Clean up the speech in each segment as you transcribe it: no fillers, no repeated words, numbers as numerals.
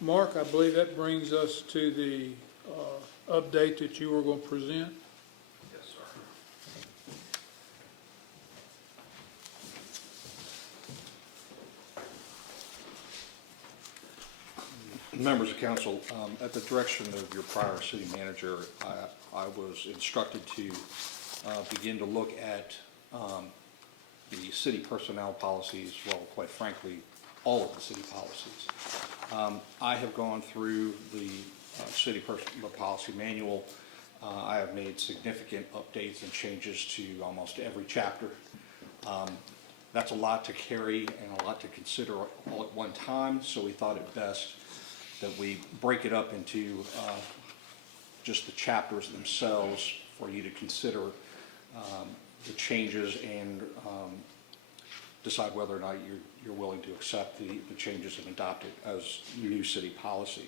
Mark, I believe that brings us to the update that you were going to present. Yes, sir. Members of council, at the direction of your prior city manager, I was instructed to begin to look at the city personnel policies, well, quite frankly, all of the city policies. I have gone through the city personnel policy manual. I have made significant updates and changes to almost every chapter. That's a lot to carry and a lot to consider all at one time, so we thought it best that we break it up into just the chapters themselves for you to consider the changes and decide whether or not you're willing to accept the changes and adopt it as new city policy.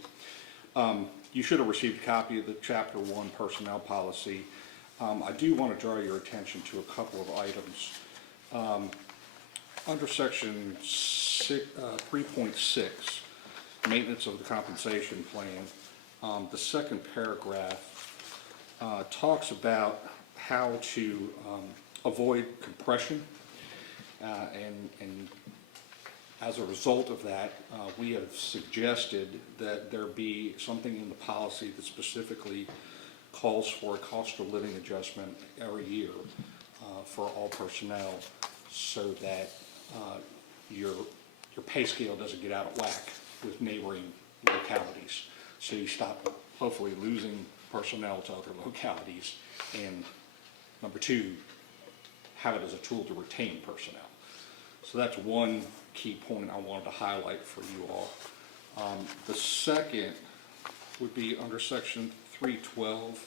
You should have received a copy of the Chapter 1 Personnel Policy. I do want to draw your attention to a couple of items. Under Section 3.6, Maintenance of the Compensation Plan, the second paragraph talks about how to avoid compression, and as a result of that, we have suggested that there be something in the policy that specifically calls for a cost of living adjustment every year for all personnel, so that your pay scale doesn't get out of whack with neighboring localities. So you stop hopefully losing personnel to other localities, and number two, have it as a tool to retain personnel. So that's one key point I wanted to highlight for you all. The second would be under Section 312,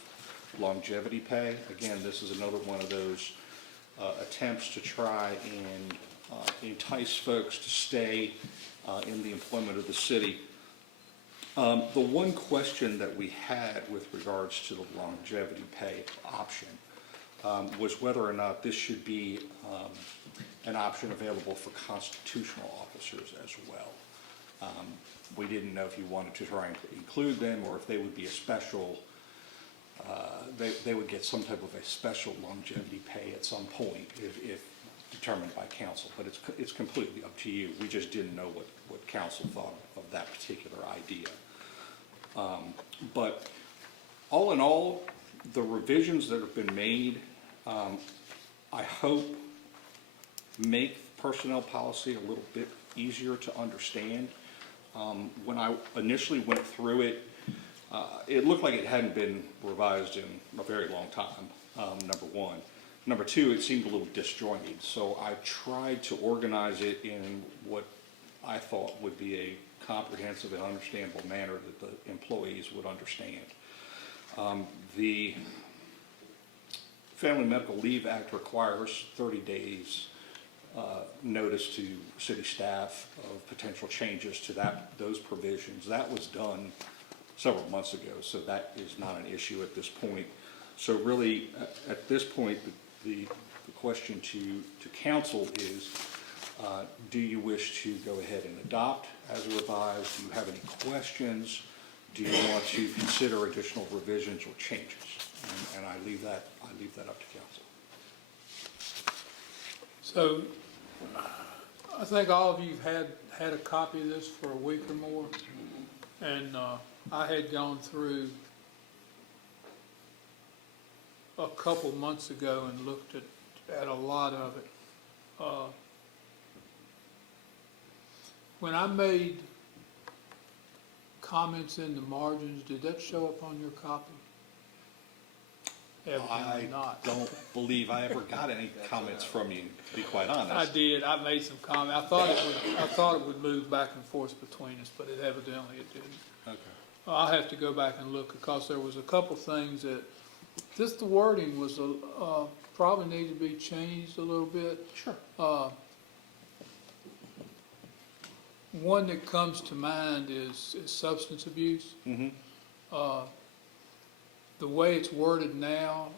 longevity pay. Again, this is another one of those attempts to try and entice folks to stay in the employment of the city. The one question that we had with regards to the longevity pay option was whether or not this should be an option available for constitutional officers as well. We didn't know if you wanted to try and include them, or if they would be a special, they would get some type of a special longevity pay at some point if determined by council, but it's completely up to you. We just didn't know what council thought of that particular idea. But all in all, the revisions that have been made, I hope make personnel policy a little bit easier to understand. When I initially went through it, it looked like it hadn't been revised in a very long time, number one. Number two, it seemed a little disjointed, so I tried to organize it in what I thought would be a comprehensive and understandable manner that the employees would understand. The Family Medical Leave Act requires 30 days notice to city staff of potential changes to those provisions. That was done several months ago, so that is not an issue at this point. So really, at this point, the question to council is, do you wish to go ahead and adopt as revised? Do you have any questions? Do you want to consider additional revisions or changes? And I leave that up to council. So I think all of you have had a copy of this for a week or more, and I had gone through a couple months ago and looked at a lot of it. When I made comments in the margins, did that show up on your copy? Evidently not. Don't believe I ever got any comments from you, to be quite honest. I did. I made some comments. I thought it would move back and forth between us, but it evidently didn't. Okay. I'll have to go back and look, because there was a couple things that just the wording was probably needed to be changed a little bit. Sure. One that comes to mind is substance abuse. Mm-hmm. The way it's worded now,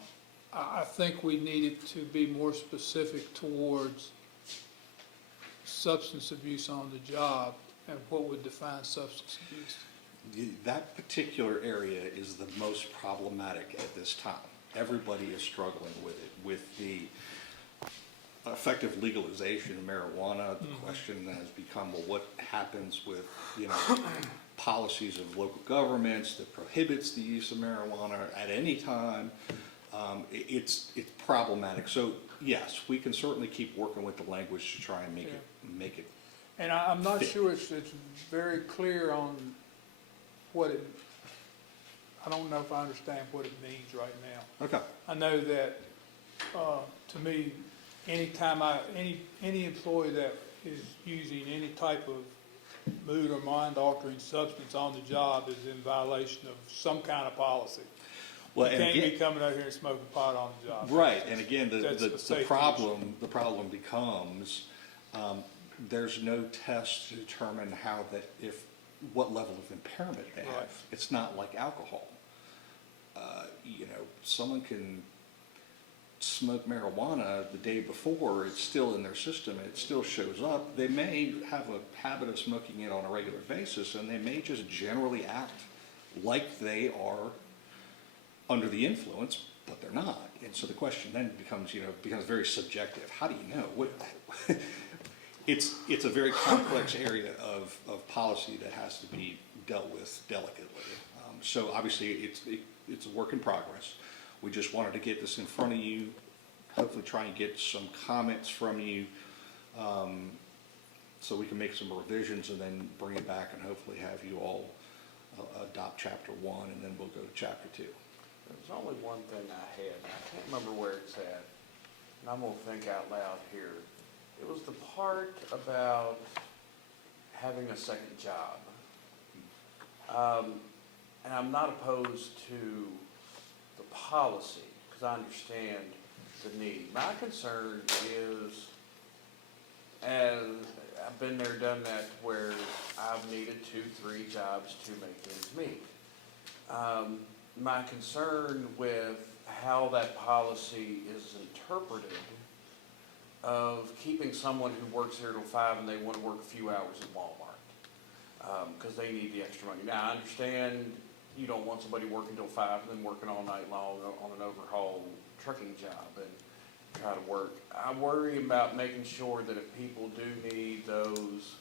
I think we need it to be more specific towards substance abuse on the job and what would define substance abuse? That particular area is the most problematic at this time. Everybody is struggling with it. With the effective legalization of marijuana, the question has become, well, what happens with, policies of local governments that prohibits the use of marijuana at any time? It's problematic. So yes, we can certainly keep working with the language to try and make it. And I'm not fit. sure it's very clear on what it, I don't know if I understand what it means right now. Okay. I know that, to me, anytime any employee that is using any type of mood or mind altering substance on the job is in violation of some kind of policy. Well, You and can't again, be coming out here and smoking pot on the job. right, and again, That's a the safety problem becomes, there's no test to determine what level of impairment they have. Right. It's not like alcohol. Someone can smoke marijuana the day before, it's still in their system, and it still shows up. They may have a habit of smoking it on a regular basis, and they may just generally act like they are under the influence, but they're not. And so the question then becomes very subjective. How do you know? It's a very complex area of policy that has to be dealt with delicately. So obviously it's a work in progress. We just wanted to get this in front of you, hopefully try and get some comments from you, so we can make some revisions and then bring it back and hopefully have you all adopt chapter 1, and then we'll go to chapter 2. There's only one thing I had, and I can't remember where it's at, and I'm gonna think out loud here. It was the part about having a second job. And I'm not opposed to the policy, because I understand the need. My concern is, and I've been there, done that, where I've needed 2, 3 jobs to make ends meet. My concern with how that policy is interpreted of keeping someone who works here till 5 and they want to work a few hours at Walmart, because they need the extra money. Now, I understand you don't want somebody working till 5 and then working all night long on an overhaul trucking job and try to work. I worry about making sure that if people do need those,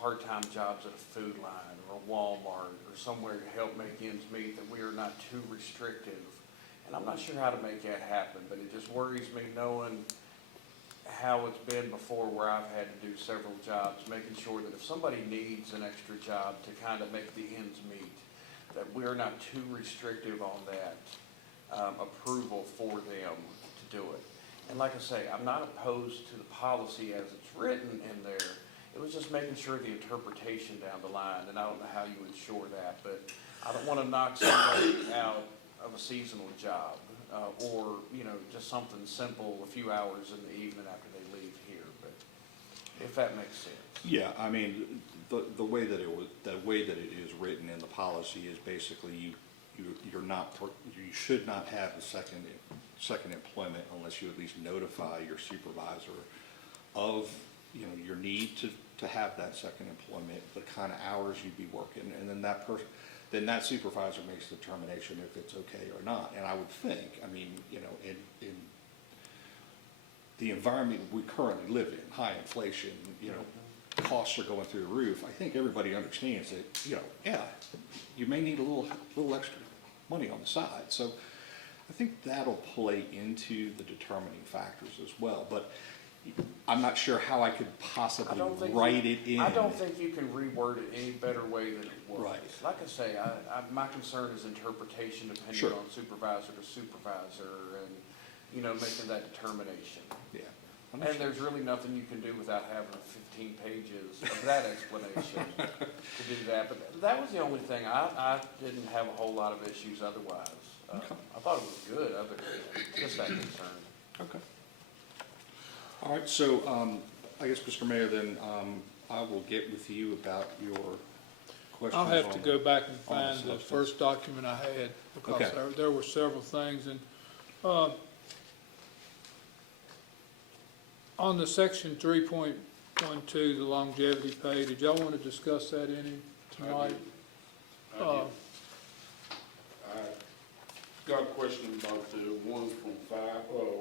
part-time jobs at a Food Line or a Walmart or somewhere to help make ends meet, that we are not too restrictive. And I'm not sure how to make that happen, but it just worries me knowing how it's been before, where I've had to do several jobs, making sure that if somebody needs an extra job to kind of make the ends meet, that we're not too restrictive on that approval for them to do it. And like I say, I'm not opposed to the policy as it's written in there. It was just making sure the interpretation down the line, and I don't know how you ensure that, but I don't want to knock somebody out of a seasonal job, or, just something simple, a few hours in the evening after they leave here, but if that makes sense. Yeah, I mean, the way that it is written in the policy is basically you should not have a second employment unless you at least notify your supervisor of your need to have that second employment, the kind of hours you'd be working, and then that supervisor makes the determination if it's okay or not. And I would think, in the environment we currently live in, high inflation, costs are going through the roof, I think everybody understands that, you may need a little extra money on the side. So I think that'll play into the determining factors as well. But I'm not sure how I could possibly write it in. I don't think you can reword it any better way than it was. Right. Like I say, my concern is interpretation depending Sure. on supervisor to supervisor and, making that determination. Yeah. And there's really nothing you can do without having 15 pages of that explanation to do that. But that was the only thing. I didn't have a whole lot of issues otherwise. Okay. I thought it was good, other than just that concern. Okay. All right, so I guess, Mr. Mayor, then I will get with you about your questions. I'll have to go back and on find the substance. first document I had, because Okay. there were several things, and on the section 3.1 the longevity pay. Did y'all want to discuss that any tonight? I got a question about the ones from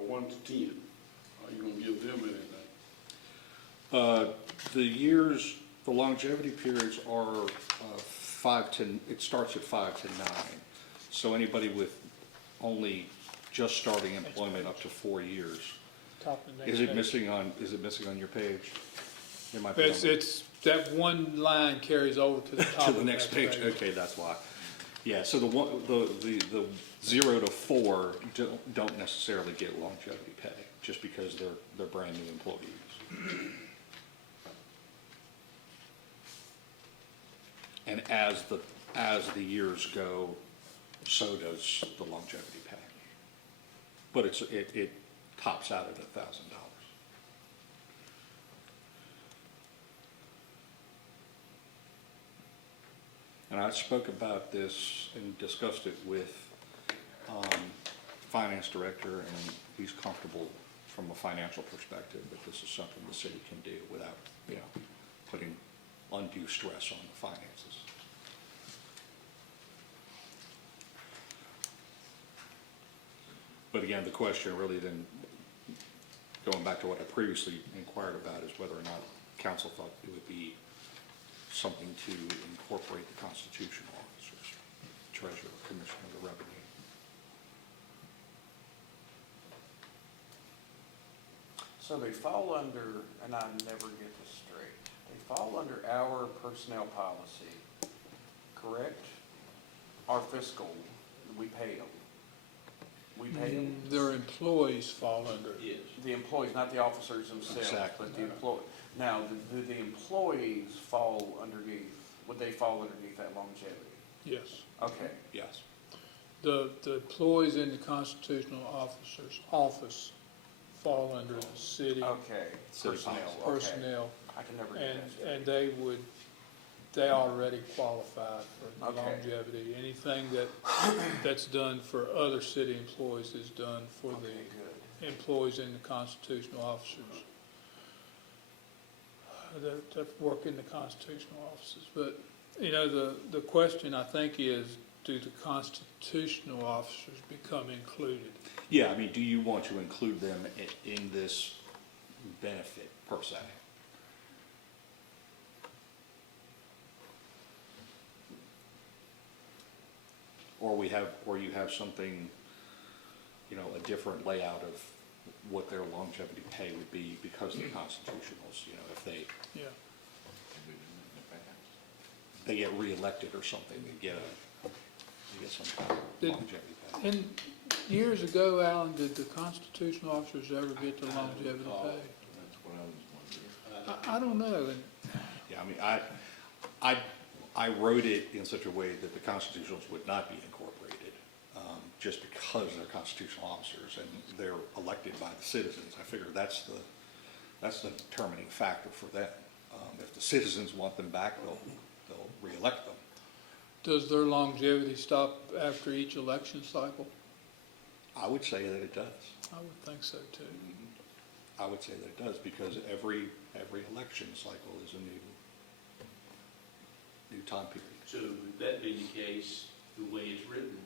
1 to 10. Are you gonna give them anything? The longevity periods are 5 to, it starts at 5 to 9. So anybody with only just starting employment up to 4 years. Top of the next Is it page. missing on your page? It might be on It's, that one line carries over to the top to of the next page. Okay, that's why. Yeah, so the 0 to 4 don't necessarily get longevity pay, just because they're brand new employees. And as the years go, so does the longevity pay. But it tops out at $1,000. And I spoke about this and discussed it with finance director, and he's comfortable from a financial perspective that this is something the city can do without, putting undue stress on the finances. But again, the question really then, going back to what I previously inquired about, is whether or not council thought it would be something to incorporate the constitutional officers, treasurer, commissioner of the revenue. So they fall under, and I never get this straight, they fall under our personnel policy, correct? Our fiscal, we pay them. We pay them. Their employees fall under it. Yes. The employees, not the officers themselves, Exactly. but the employee. Now, do the employees fall underneath, would they fall underneath that longevity? Yes. Okay, Yes. The employees in the constitutional officer's office fall under the city okay, City personnel, policy. okay. personnel, I can never get that. and they already qualify for the Okay. longevity. Anything that's done for other city employees is done for Okay, the good. employees in the constitutional officers that work in the constitutional offices. But, the question, I think, is, do the constitutional officers become included? Yeah, I mean, do you want to include them in this benefit per se? Or you have something, a different layout of what their longevity pay would be because they're constitutionals, if they Yeah. get reelected or something, they get some kind of Did- longevity pay. And years ago, Alan, did the constitutional officers ever get the longevity pay? That's what I was wondering. I don't know, and Yeah, I mean, I wrote it in such a way that the constitutionals would not be incorporated, just because they're constitutional officers and they're elected by the citizens. I figure that's the determining factor for them. If the citizens want them back, they'll reelect them. does their longevity stop after each election cycle? I would say that it does. I would think so too. I would say that it does, because every election cycle is a new time period. So would that be the case, the way it's written?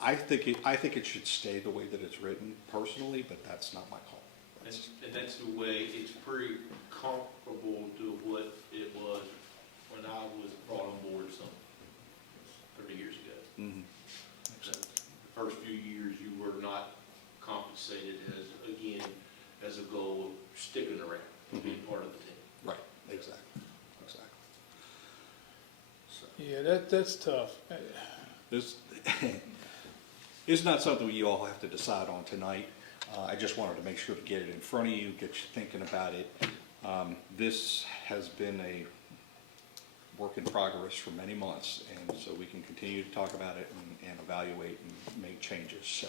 I think it should stay the way that it's written personally, but that's not my call. That's- And that's the way, it's pretty comparable to what it was when I was brought on board some 30 years ago. Mhm. So the first few years, you were not compensated as a goal of sticking around, being part of the team. Right, exactly. So, Yeah, that's tough. this is not something you all have to decide on tonight. I just wanted to make sure to get it in front of you, get you thinking about it. This has been a work in progress for many months, and so we can continue to talk about it and evaluate and make changes. So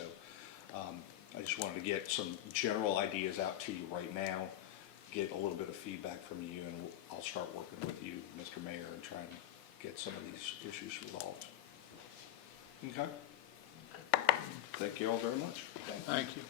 I just wanted to get some general ideas out to you right now, get a little bit of feedback from you, and I'll start working with you, Mr. Mayor, and try and get some of these issues resolved. Okay? Thank you all very much. Thank you.